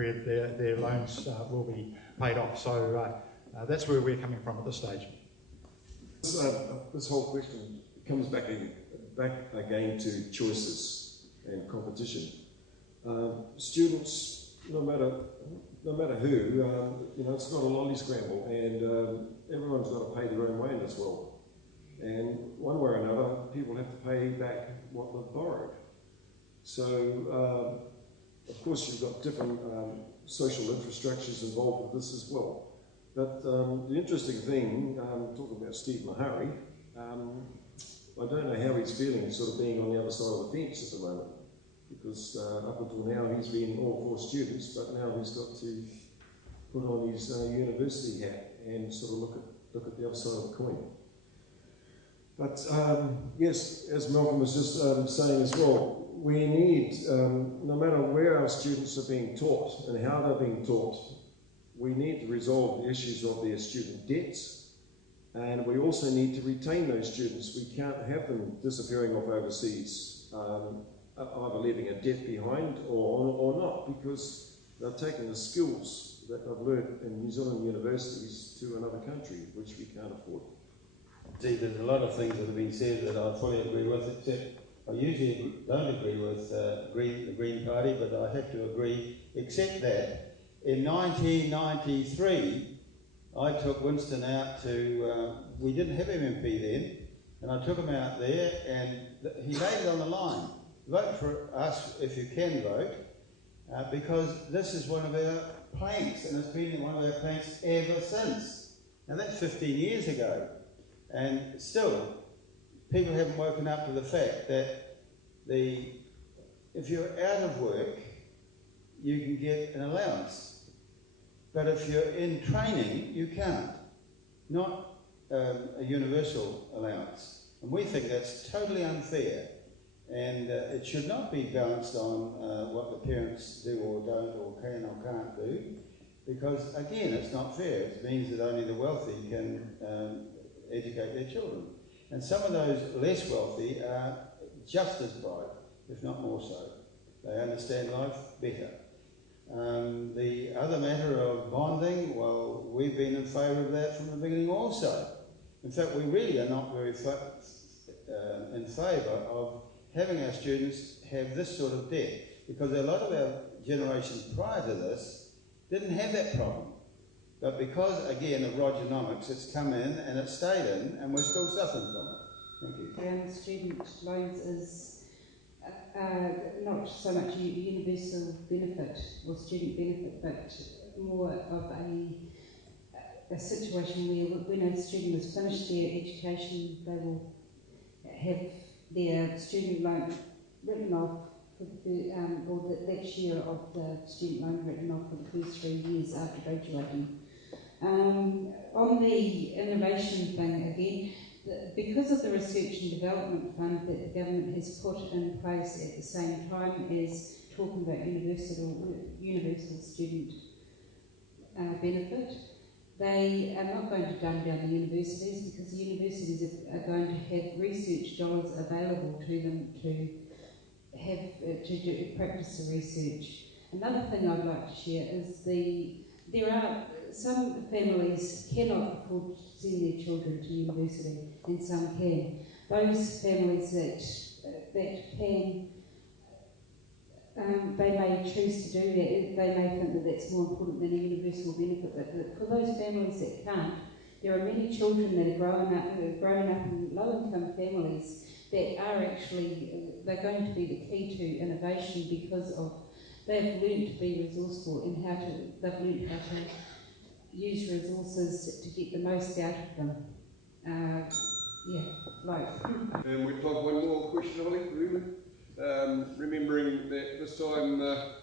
period their loans will be paid off. So that's where we're coming from at this stage. This whole question comes back again to choices and competition. Students, no matter who, you know, it's not a lolly scramble, and everyone's got to pay their own way in this world. And one way or another, people have to pay back what they've borrowed. So, of course, you've got different social infrastructures involved with this as well. But the interesting thing, talking about Steve Mahari, I don't know how he's feeling sort of being on the other side of the fence at the moment, because up until now he's been all for students, but now he's got to put on his university hat and sort of look at the other side of the coin. But yes, as Malcolm was just saying as well, we need, no matter where our students are being taught and how they're being taught, we need to resolve the issues of their student debts, and we also need to retain those students. We can't have them disappearing off overseas, either leaving a debt behind or not, because they're taking the skills that they've learned in New Zealand universities to another country, which we can't afford. See, there's a lot of things that have been said that I fully agree with, except I usually don't agree with the Green Party, but I have to agree, except that in 1993, I took Winston out to, we didn't have MMP then, and I took him out there and he laid it on the line. Vote for us if you can vote, because this is one of our planks, and it's been one of our planks ever since. Now that's 15 years ago, and still, people haven't woken up to the fact that if you're out of work, you can get an allowance. But if you're in training, you can't. Not a universal allowance. And we think that's totally unfair. And it should not be balanced on what the parents do or don't or can or can't do. Because, again, it's not fair. It means that only the wealthy can educate their children. And some of those less wealthy are just as bright, if not more so. They understand life better. The other matter of bonding, well, we've been in favour of that from the beginning also. In fact, we really are not very in favour of having our students have this sort of debt, because a lot of our generations prior to this didn't have that problem. But because, again, of Rogernomics, it's come in and it's stayed in, and we're still suffering from it. Thank you. Student loans is not so much a universal benefit or student benefit, but more of a situation where when a student has finished their education, they will have their student loan written off for that share of the student loan written off for the first 3 years after graduating. On the innovation thing again, because of the Research and Development Fund that the government has put in place at the same time as talking about universal student benefit, they are not going to dumb down the universities, because the universities are going to have research dollars available to them to practice the research. Another thing I'd like to share is there are some families cannot afford to send their children to university, and some can. Those families that can, they may choose to do that. They may think that that's more important than a universal benefit. But for those families that can't, there are many children that are growing up in low-income families that are actually they're going to be the key to innovation, because of they've learned to be resourceful and they've learned how to use resources to get the most out of them. And we've got one more question, Ollie, really. Remembering that this time, who have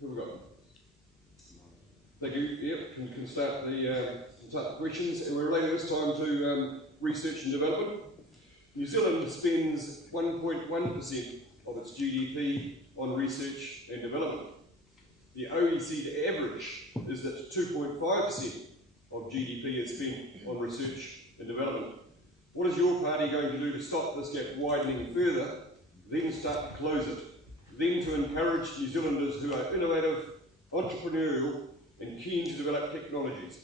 we got? Thank you. Yep, can start the questions, and we're relating this time to research and development. New Zealand spends 1.1% of its GDP on research and development. The OECD average is that 2.5% of GDP is spent on research and development. What is your party going to do to stop this gap widening further, then start to close it then to encourage New Zealanders who are innovative, entrepreneurial and keen to develop technologies.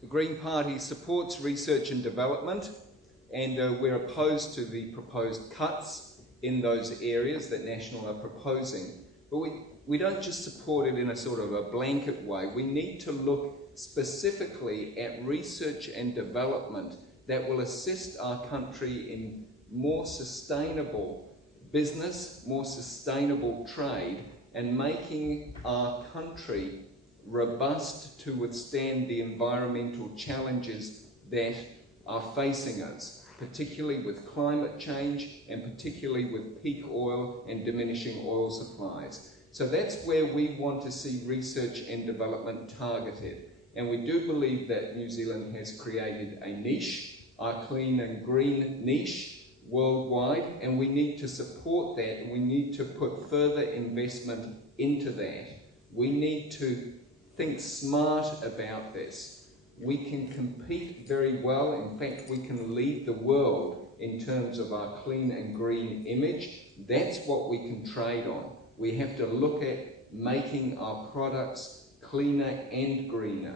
The Green Party supports research and development, and we're opposed to the proposed cuts in those areas that National are proposing. But we don't just support it in a sort of a blanket way. We need to look specifically at research and development that will assist our country in more sustainable business, more sustainable trade, and making our country robust to withstand the environmental challenges that are facing us, particularly with climate change and particularly with peak oil and diminishing oil supplies. So that's where we want to see research and development targeted. And we do believe that New Zealand has created a niche, our clean and green niche worldwide, and we need to support that, and we need to put further investment into that. We need to think smart about this. We can compete very well. In fact, we can lead the world in terms of our clean and green image. That's what we can trade on. We have to look at making our products cleaner and greener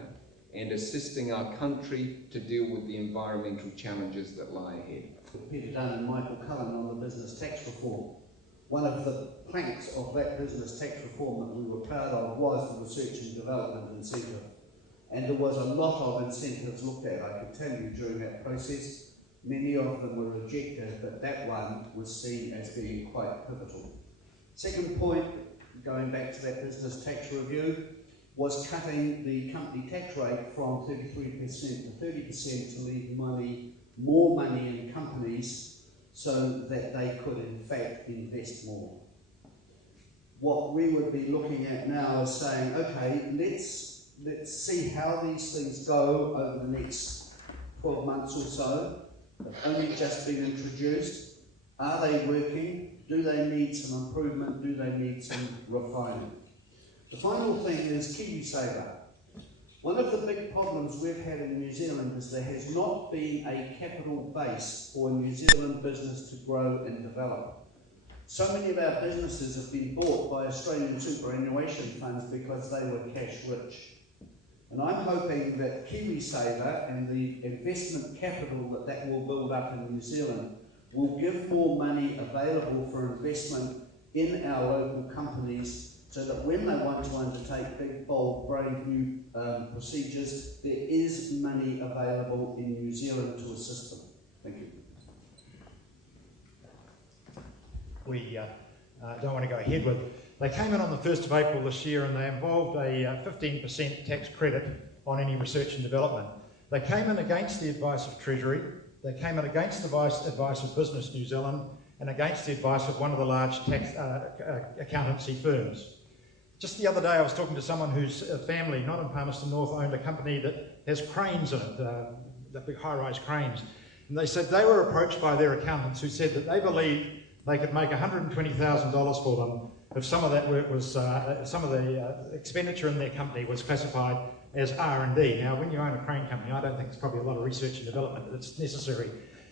and assisting our country to deal with the environmental challenges that lie ahead. Peter Dunn and Michael Cullen on the business tax reform. One of the planks of that business tax reform that we were proud of was the research and development incentive. And there was a lot of incentives looked at, I can tell you, during that process. Many of them were rejected, but that one was seen as being quite pivotal. Second point, going back to that business tax review, was cutting the company tax rate from 33% to 30% to leave more money in companies so that they could in fact invest more. What we would be looking at now is saying, okay, let's see how these things go over the next 12 months or so. They've only just been introduced. Are they working? Do they need some improvement? Do they need some refinement? The final thing is KiwiSaver. One of the big problems we've had in New Zealand is there has not been a capital base for New Zealand business to grow and develop. So many of our businesses have been bought by Australian superannuation funds because they were cash rich. And I'm hoping that KiwiSaver and the investment capital that will build up in New Zealand will give more money available for investment in our local companies so that when they want to undertake big, bold, brave new procedures, there is money available in New Zealand to assist them. Thank you. We don't want to go ahead with. They came in on the 1st of April this year and they involved a 15% tax credit on any research and development. They came in against the advice of Treasury, they came in against the advice of Business New Zealand and against the advice of one of the large tax accountancy firms. Just the other day I was talking to someone whose family, not in Palmerston North, owned a company that has cranes in it, the big high-rise cranes. And they said they were approached by their accountants who said that they believed they could make $120,000 for them if some of that work was, some of the expenditure in their company was classified as R&D. Now, when you own a crane company, I don't think there's probably a lot of research and development that's necessary.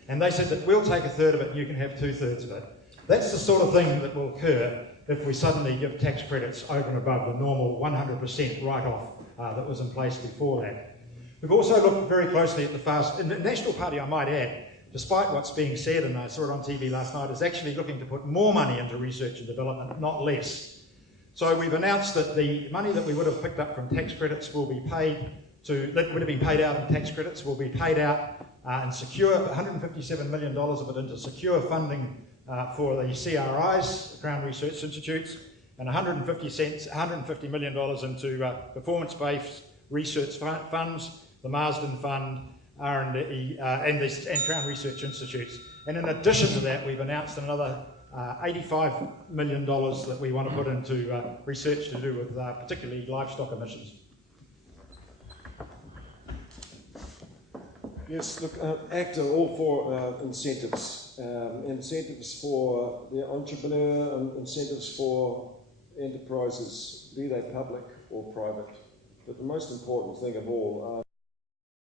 And they said that we'll take a third of it and you can have 2/3 of it. That's the sort of thing that will occur if we suddenly give tax credits over and above the normal 100% write-off that was in place before that. We've also looked very closely at the National Party, I might add, despite what's being said, and I saw it on TV last night, is actually looking to put more money into research and development, not less. So we've announced that the money that we would have picked up from tax credits will be paid to, that would have been paid out in tax credits, will be paid out and secure $157 million of it into secure funding for the CRIs, Crown Research Institutes, and $150 million into performance-based research funds, the Marsden Fund, R&D, and Crown Research Institutes. And in addition to that, we've announced another $85 million that we want to put into research to do with particularly livestock emissions. Yes, look, ACT are all for incentives. Incentives for the entrepreneur and incentives for enterprises, be they public or private. But the most important thing of all